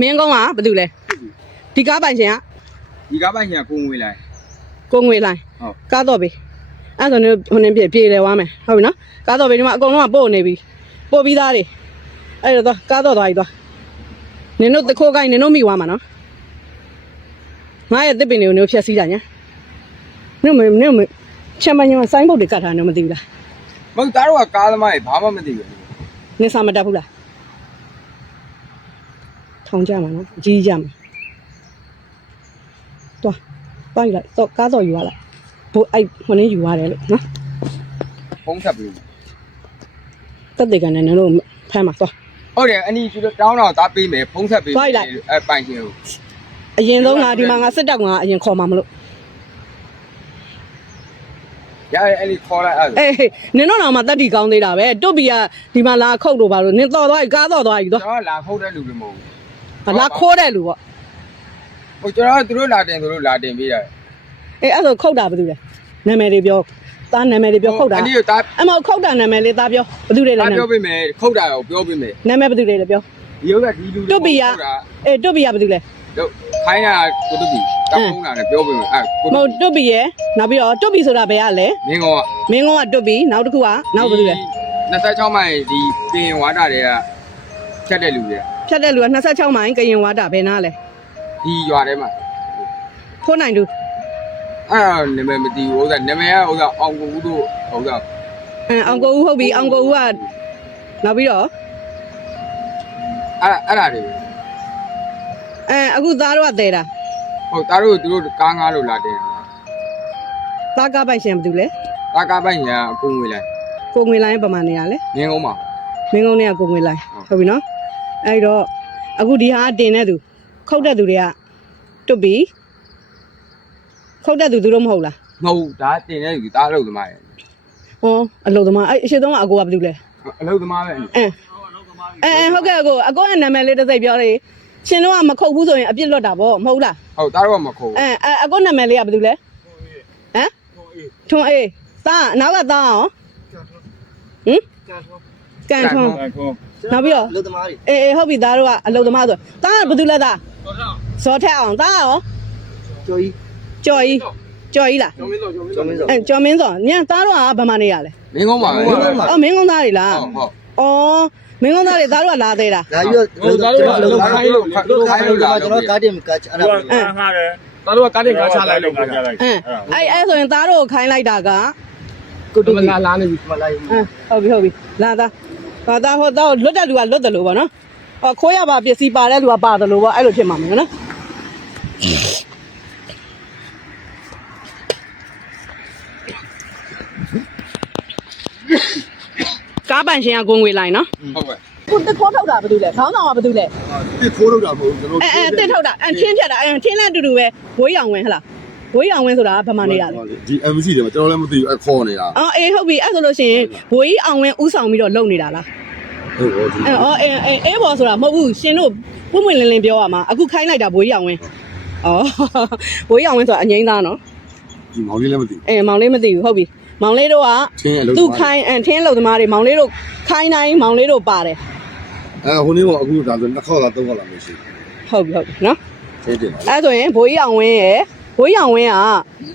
မင်းကုန်းကဘာတူလဲဒီကားပိုင်ရှင်ကဒီကားပိုင်ရှင်ကကိုငွေလိုင်းဟုတ်ကားတော့ပြီအဲ့ဒါဆိုဟိုနေပြေတယ်ဝါမယ်ဟုတ်ပြီနော်ကားတော့ပြီဒီမှာအကုန်လုံးကပို့နေပြီပို့ပြီးသားတွေအဲ့တော့ကားတော့သွားပြီသွားနင်တို့တခိုးကိုင်းနင်တို့မိသွားမှာနော်ငါရဲ့တစ်ပင်တွေကိုနင်တို့ဖျက်ဆီးတာညာနင်မချက်မညမဆိုင်းဘုတ်တွေကတ်ထားနေမသိဘူးလားမဟုတ်သားတို့ကကားသမားတွေဘာမှမသိဘူးနင်စာမတက်ဘူးလားထောင်ကြမှာနော်ကြီးကြမှာသွားလိုက်တော့ကားတော့ယူရလိုက်ဘိုးအဲ့ဟိုနေယူရတယ်လို့နော်ဖုံးဆက်ပြီးတက်တဲ့ကနေနင်တို့ဖမ်းမှာသွားဟုတ်တယ်အနီးကျတောင်းတော့သားပေးမယ်ဖုံးဆက်ပြီးအဲပိုင်ရှင်ကိုအရင်ဆုံးငါဒီမှာငါစစ်တောက်ငါအရင်ခေါ်မှာမလို့ရအဲ့ဒီခေါ်လိုက်အေးနင်တို့တော့မှတက်တီကောင်းသေးတာပဲတွတ်ဘီကဒီမှာလာခုတ်တော့ပါလို့နင်တော်သွားကားတော်သွားပြီသွားကျွန်တော်လာခုတ်တဲ့လူတွေမဟုတ်ဘူးလာခိုးတဲ့လူပေါ့ဟိုကျွန်တော်သူတို့လာတင်ပေးတာအေးအဲ့ဆိုခုတ်တာဘာတူလဲနာမည်တွေပြောသားနာမည်တွေပြောခုတ်တာအနီးသားအမခုတ်တာနာမည်လေးသားပြောဘာတူလဲလဲပြောပေးမယ်ခုတ်တာကိုပြောပေးမယ်နာမည်ဘာတူလဲပြောဒီဥစ္စာဒီလူတွတ်ဘီကအေးတွတ်ဘီကဘာတူလဲတို့ခိုင်းတာကိုတွတ်ဘီတောင်းတာနဲ့ပြောပေးမယ်အဲ့မဟုတ်တွတ်ဘီရဲ့နောက်ပြီးတော့တွတ်ဘီဆိုတာဘယ်ကလဲမင်းကုန်းကတွတ်ဘီနောက်တစ်ခုကနောက်ဘာတူလဲ26မိုင်ဒီကရင်ဝါတာတွေကဖြတ်တဲ့လူက26မိုင်ကရင်ဝါတာဘယ်နာလဲဒီရွာထဲမှာခိုးနိုင်သူအဲ့နာမည်မသိဘူးဥစ္စာနာမည်ကဥစ္စာအောင်ကိုဦးတို့ဥစ္စာအောင်ကိုဦးဟုတ်ပြီအောင်ကိုဦးကနောက်ပြီးတော့အဲ့ဒါတွေအခုသားတို့ကတဲတာဟုတ်သားတို့သူတို့ကားငါးလို့လာတင်သားကားပိုက်ရှင်ဘာတူလဲသားကားပိုက်ရှင်ကကိုငွေလိုင်းပမာနေရလဲမင်းကုန်းမှာမင်းကုန်းနဲ့ကကိုငွေလိုင်းဟုတ်ပြီနော်အဲ့တော့အခုဒီဟာတင်တဲ့သူခုတ်တဲ့သူတွေကတွတ်ပြီးခုတ်တဲ့သူတို့မဟုတ်လားမဟုတ်ဒါတင်တဲ့သူသားအလုပ်သမားရဲ့ဟောအလုပ်သမားအဲ့အရှိဆုံးကအကိုကဘာတူလဲအလုပ်သမားပဲဟုတ်ကဲ့အကိုကနာမည်လေးတစ်စိတ်ပြောလေရှင်တို့ကမခုတ်ဘူးဆိုရင်အပြစ်လွတ်တာပေါ့မဟုတ်လားဟုတ်သားတို့ကမခုတ်အကိုနာမည်လေးကဘာတူလဲဟမ်ထွန်းအေးသားနောက်ကသားအောင်ဟင်ကန်ထွန်းနောက်ပြီးတော့အလုပ်သမားတွေအေးဟုတ်ပြီသားတို့ကအလုပ်သမားဆိုသားကဘာတူလဲသားဇော်ထက်အောင်သားရောကျော်ကြီးလားကျော်မင်းစောကျော်မင်းစောညသားတို့ကဘာမှနေရလဲမင်းကုန်းမှာမင်းကုန်းသားတွေလားဟုတ်မင်းကုန်းသားတွေသားတို့ကလာသေးတာလာပြီးတော့သားတို့ကအလုပ်ခိုင်းလို့ကျွန်တော်ကားတင်ကားအဲ့ဒါငါတယ်သားတို့ကကားတင်ကားချလိုက်လို့ကားချလိုက်အဲ့ဆိုရင်သားတို့ခိုင်းလိုက်တာကကိုတူလာနေပြီမလိုက်ဟုတ်ပြီလာသားဟိုတော့လွတ်တဲ့လူကလွတ်တယ်လို့ပေါ့နော်ခိုးရပါပစ္စည်းပါတဲ့လူကပါတယ်လို့ပေါ့အဲ့လိုဖြစ်မှာမဟုတ်နော်ကားပန်ရှင်ကကိုငွေလိုက်နော်ဟုတ်ကဲ့ကိုတက်ခိုးထုတ်တာဘာတူလဲခေါင်းဆောင်ကဘာတူလဲတစ်ခိုးထုတ်တာမဟုတ်ကျွန်တော်တက်ထုတ်တာချင်းဖြတ်တာချင်းလည်းအတူတူပဲဘွေးရောင်ဝင်းဟလားဘွေးရောင်ဝင်းဆိုတာဗမာနေတာလေဒီ MC တွေမှာကျွန်တော်လည်းမသိဘူးခေါ်နေတာအေးဟုတ်ပြီအဲ့ဆိုလို့ရှိရင်ဘွေးအောင်ဝင်းဥဆောင်ပြီးတော့လုပ်နေတာလားဟုတ်ဟုတ်အေးဘောဆိုတာမဟုတ်ဘူးရှင်တို့ပွင့်ပွင့်လင်းလင်းပြောရမှာအခုခိုင်းလိုက်တာဘွေးရောင်ဝင်းဘွေးရောင်ဝင်းဆိုတာအငိမ့်သားနော်ဒီမောင်လေးလည်းမသိဘူးမောင်လေးမသိဘူးဟုတ်ပြီမောင်လေးတို့ကသူခိုင်းထင်းလုံသမားတွေမောင်လေးတို့ခိုင်းတိုင်းမောင်လေးတို့ပါတယ်ဟိုနေ့ကအခုဒါဆိုနှစ်ခေါက်လားသုံးခေါက်လားမရှိဟုတ်ပြီနော်အဲ့ဆိုရင်ဘိုးရောင်ဝင်းက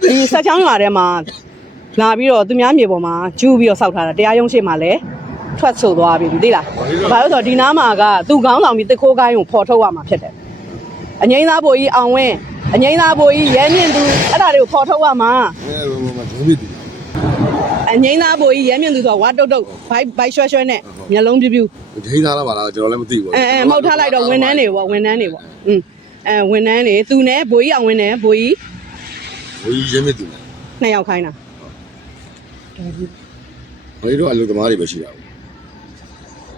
ဒီဆက်ချောင်းရွာထဲမှာလာပြီးတော့သူများမြေပေါ်မှာကျူးပြီးတော့စောက်ထားတာတရားရုံးရှိမှလည်းထွက်ဆိုသွားပြီသိလားဘာလို့ဆိုတော့ဒီနားမှာကသူခေါင်းဆောင်ပြီးတစ်ခိုးကိုင်းကိုဖော်ထုတ်ရမှာဖြစ်တယ်အငိမ့်သားဘိုးကြီးအောင်ဝင်းအငိမ့်သားဘိုးကြီးရဲမြင့်သူအဲ့ဒါတွေကိုဖော်ထုတ်ရမှာအငိမ့်သားဘိုးကြီးရဲမြင့်သူဆိုတော့ဝါတုတ်ဘိုက်ရွှဲရွှဲနဲ့မျက်လုံးပြူဒိန်းသားလားပါလားကျွန်တော်လည်းမသိဘူးမှုတ်ထားလိုက်တော့ဝန်ထမ်းတွေပေါ့ဝန်ထမ်းတွေသူနဲ့ဘိုးကြီးအောင်ဝင်းနဲ့ဘိုးကြီးရဲမြင့်သူနှစ်ယောက်ခိုင်းတာဘယ်တော့အလုပ်သမားတွေပဲရှိတာ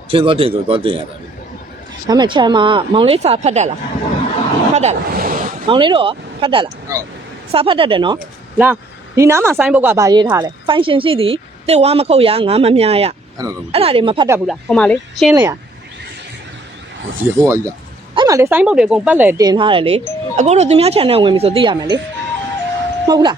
ချင်းသွားတင်ဆိုသွားတင်ရတာဒါမှချမ်းမမောင်လေးစာဖတ်တတ်လားမောင်လေးတို့ဖတ်တတ်လားဟုတ်စာဖတ်တတ်တယ်နော်လာဒီနားမှာဆိုင်းဘုတ်ကဗာရေးထားတယ်ဖိုင်ရှင်ရှိသည်တစ်ဝါမခုတ်ရငါမမြားရအဲ့ဒါတွေမဖတ်တတ်ဘူးလားဟိုမှာလေရှင်းလေရဒီဟိုကကြီးလားအဲ့မှာလေဆိုင်းဘုတ်တွေအကုန်ပတ်လဲတင်ထားတယ်လေအခုတို့သူများ channel ဝင်ပြီဆိုသိရမယ်လေမဟုတ်ဘူးလား